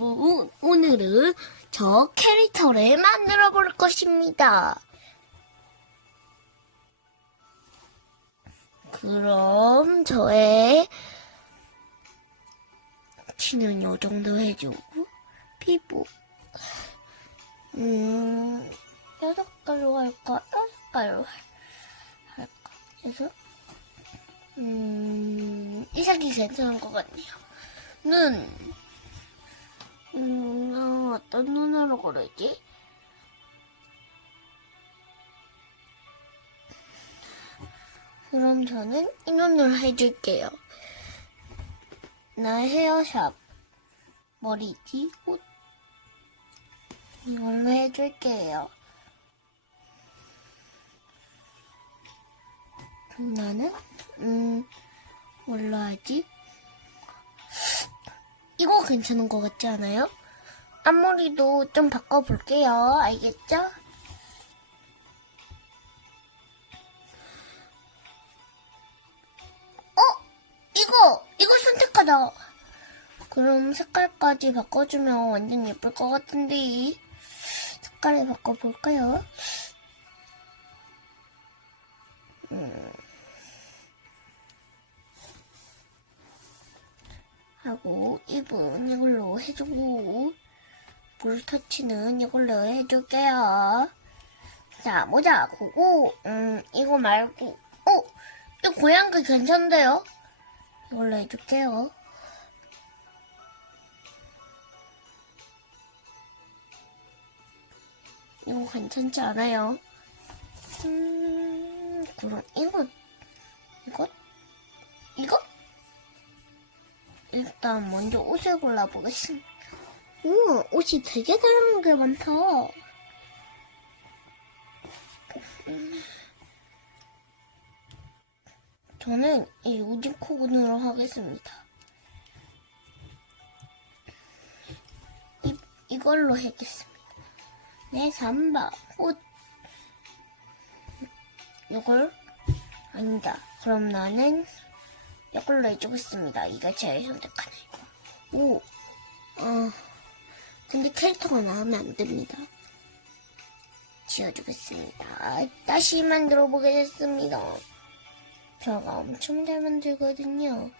여러분, 오늘은 저 캐릭터를 만들어 볼 것입니다. 그럼 저의 키는 요 정도 해주고 피부. 음 여섯 가로 할까? 여섯 가로 할까? 그래서 음 이삭이 괜찮은 것 같네요. 눈 음, 어, 어떤 눈으로 고르지? 그럼 저는 이 눈을 해줄게요. 나 헤어샵, 머리띠, 옷. 이걸로 해줄게요. 나는, 음, 뭘로 하지? 이거 괜찮은 것 같지 않아요? 앞머리도 좀 바꿔볼게요. 알겠죠? 어? 이거! 이거 선택하자. 그럼 색깔까지 바꿔주면 완전 예쁠 것 같은데. 색깔을 바꿔볼까요? 음. 하고 입은 이걸로 해주고 물터치는 이걸로 해줄게요. 자 모자 고고 음 이거 말고 어? 이 고양이 괜찮은데요? 이걸로 해줄게요. 이거 괜찮지 않아요? 음 그럼 이거 이거 이거 일단 먼저 옷을 골라보겠습니다. 우와, 옷이 되게 다양한 게 많다. 음. 저는 이 우직코군으로 하겠습니다. 이, 이걸로 하겠습니다. 내 잠바, 옷. 이걸? 아니다. 그럼 나는 이걸로 해주겠습니다. 이게 제일 선택하네. 오, 어, 근데 캐릭터가 나오면 안 됩니다. 지워주겠습니다. 다시 만들어 보겠습니다. 제가 엄청 잘 만들거든요.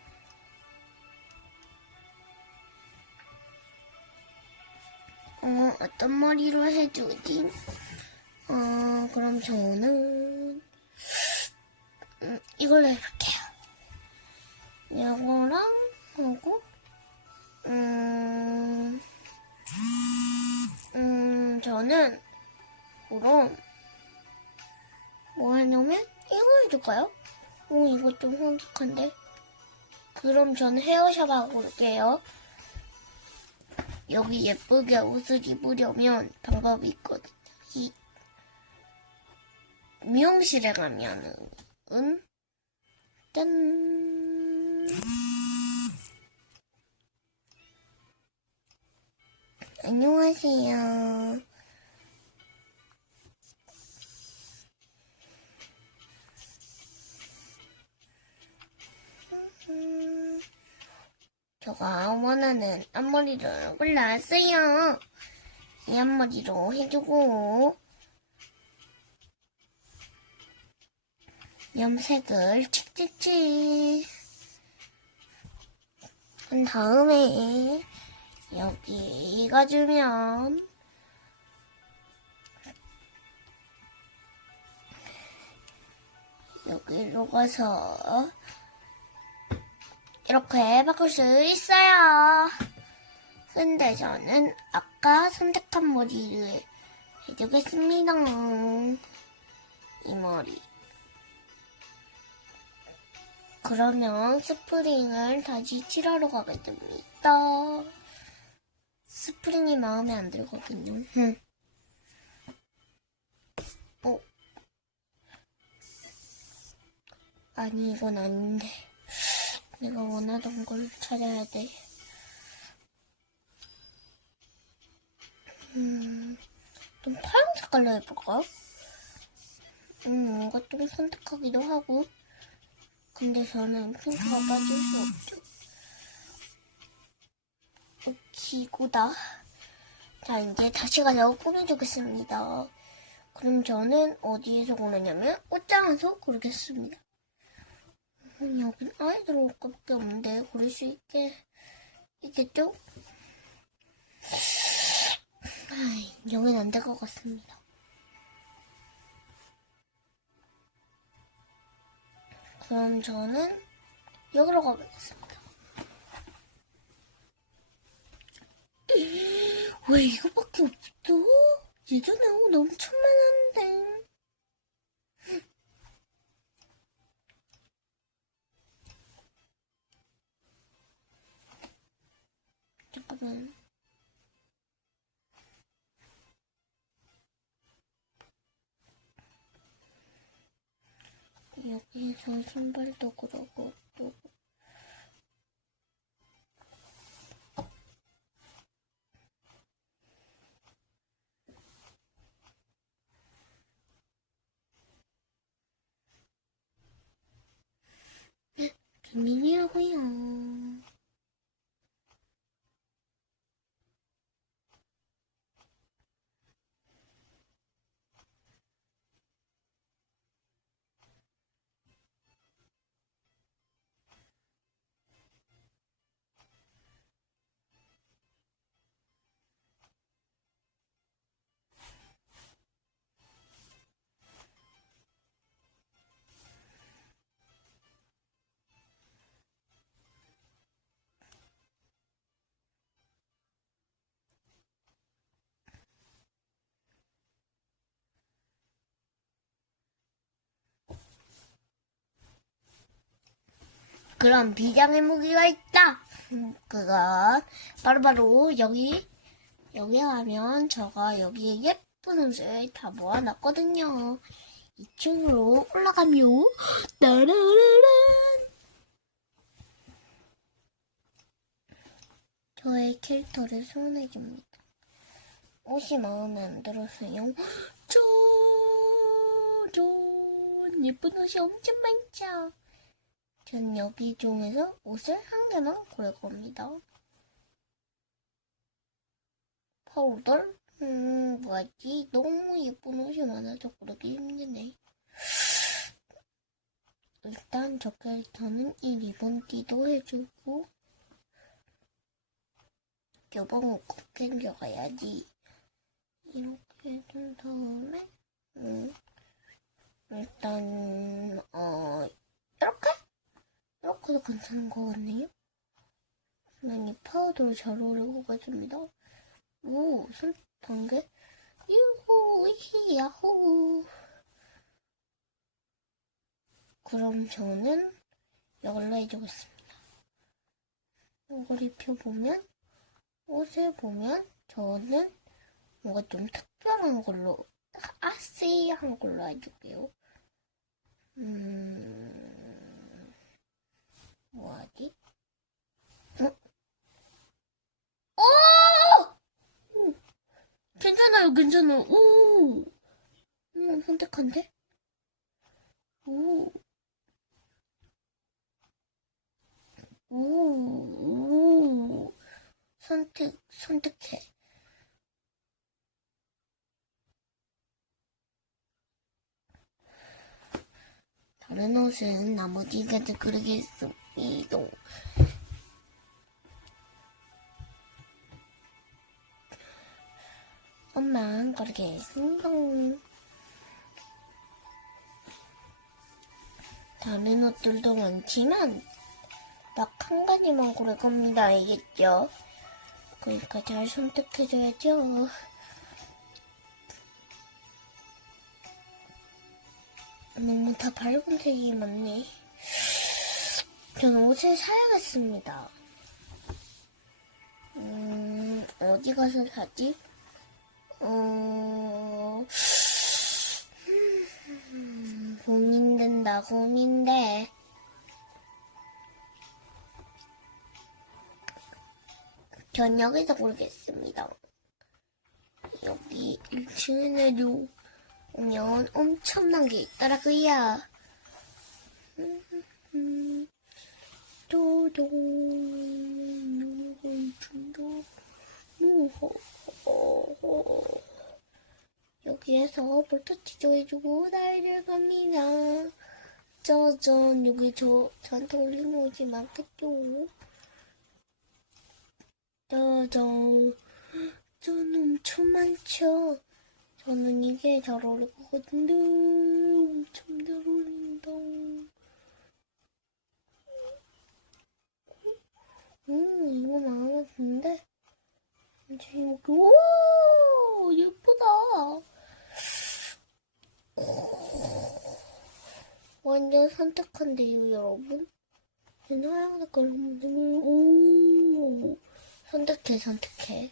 어, 어떤 머리로 해주지? 어, 그럼 저는, 음, 이걸로 해볼게요. 이거 좀 혼숙한데? 그럼 저는 헤어샵 하고 올게요. 여기 예쁘게 옷을 입으려면 방법이 있거든요. 이 미용실에 가면은 짠. 안녕하세요. 제가 원하는 앞머리를 골랐어요. 이 앞머리로 해주고 염색을 칙칙칙 한 다음에 여기 가주면 여기로 가서 이렇게 바꿀 수 있어요. 근데 저는 아까 선택한 머리를 해주겠습니다. 이 머리. 그러면 스프링을 다시 칠하러 가게 됩니다. 스프링이 마음에 안 들거든요. 응. 어? 아니, 이건 아닌데. 내가 원하던 걸 찾아야 돼. 음, 좀 파란 색깔로 해볼까? 음, 뭔가 좀 선택하기도 하고. 근데 저는 핑크가 빠질 수 없죠. 오케이. 마치고다. 자, 이제 다시 가서 꾸며주겠습니다. 그럼 저는 어디에서 고르냐면 옷장에서 고르겠습니다. 음, 여긴 아이들 옷밖에 없는데 고를 수 있게 있겠죠? 아이, 여긴 안 될 것 같습니다. 그럼 저는 여기로 가보겠습니다. 왜 이거밖에 없어? 예전에 옷 엄청 많았는데. 잠깐만. 여기서 신발도 그러고 또 비밀이라고요. 그런 비장의 무기가 있다. 음, 그건 바로 바로 여기 여기 가면 제가 여기에 예쁜 옷을 다 모아놨거든요. 2층으로 올라가면 따라라란 저의 캐릭터를 소원해줍니다. 옷이 마음에 안 들었어요. 저, 저, 예쁜 옷이 엄청 많죠? 전 여기 중에서 옷을 한 개만 고를 겁니다. 파우더? 음, 뭐지? 너무 예쁜 옷이 많아서 고르기 힘드네. 일단 저 캐릭터는 이 리본띠도 해주고, 교봉 꼭 챙겨가야지. 이렇게 해준 다음에, 음, 일단, 어, 이렇게? 이렇게도 괜찮은 것 같네요. 이 파우더를 잘 어울릴 것 같습니다. 오, 손 단계? 유후, 이히, 야호. 그럼 저는 이걸로 해주겠습니다. 이걸 입혀보면, 옷을 보면, 저는 뭔가 좀 특별한 걸로, 아세이한 걸로 해줄게요. 음, 뭐하지? 어? 오! 오! 괜찮아요, 괜찮아요. 오! 음, 선택한데? 오. 오, 오. 선택, 선택해. 다른 옷은 나머지 가지 그리겠습 니다. 엄만 그리겠습니다. 다른 옷들도 많지만 딱 한 가지만 고를 겁니다. 알겠죠? 그러니까 잘 선택해줘야죠. 너무 다 밝은 색이 많네. 저는 옷을 사야겠습니다. 음, 어디 가서 사지? 어, 음, 고민된다, 고민돼. 전 여기서 고르겠습니다. 여기 1층에도 오면 엄청난 게 있더라고요. 도도 누구 도 무호호. 여기에서 볼터치 조해주고 날려 갑니다. 짜잔, 여기 저, 저한테 올리는 옷이 많겠죠? 짜잔. 저는 엄청 많죠? 저는 이게 잘 어울릴 것 같은데, 엄청 잘 어울린다. 음, 이거 마음에 드는데? 지금, 우와! 예쁘다! 완전 선택한데요, 여러분? 저는 하얀 색깔 한번 해볼, 오! 선택해, 선택해.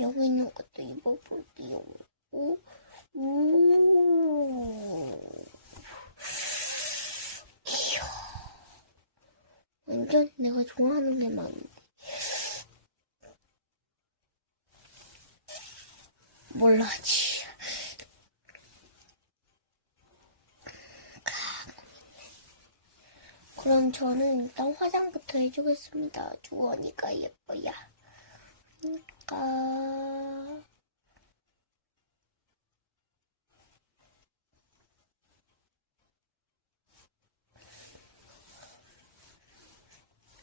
여기 있는 것도 입어볼게요. 오, 오. 이야. 완전 내가 좋아하는 게 많은데. 몰라 지. 그럼 저는 일단 화장부터 해주겠습니다. 주원이가 예뻐야. 그러니까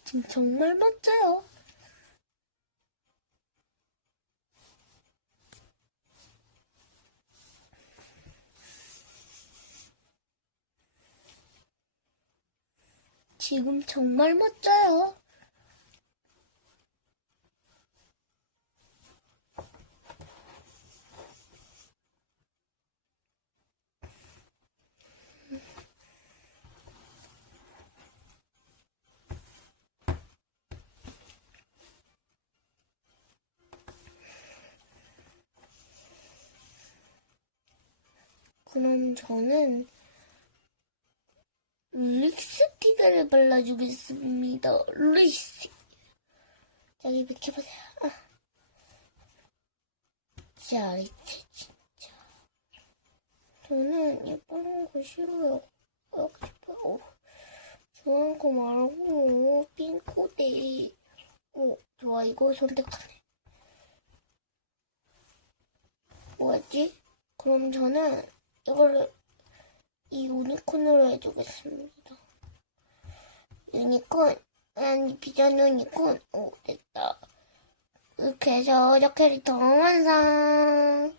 지금 정말 멋져요. 지금 정말 멋져요. 그럼 저는 립스틱을 발라주겠습니다. 립스틱. 여기 비켜보세요. 아. 자, 이렇게 진짜. 저는 예쁜 거 싫어요. 하고 싶어요. 어. 좋아하는 거 말고, 핑크데. 오, 좋아, 이거 선택하네. 뭐였지? 그럼 저는 이거를 이 유니콘으로 해주겠습니다. 유니콘, 아니 비전 유니콘, 오 됐다. 이렇게 해서 저 캐릭터 완성.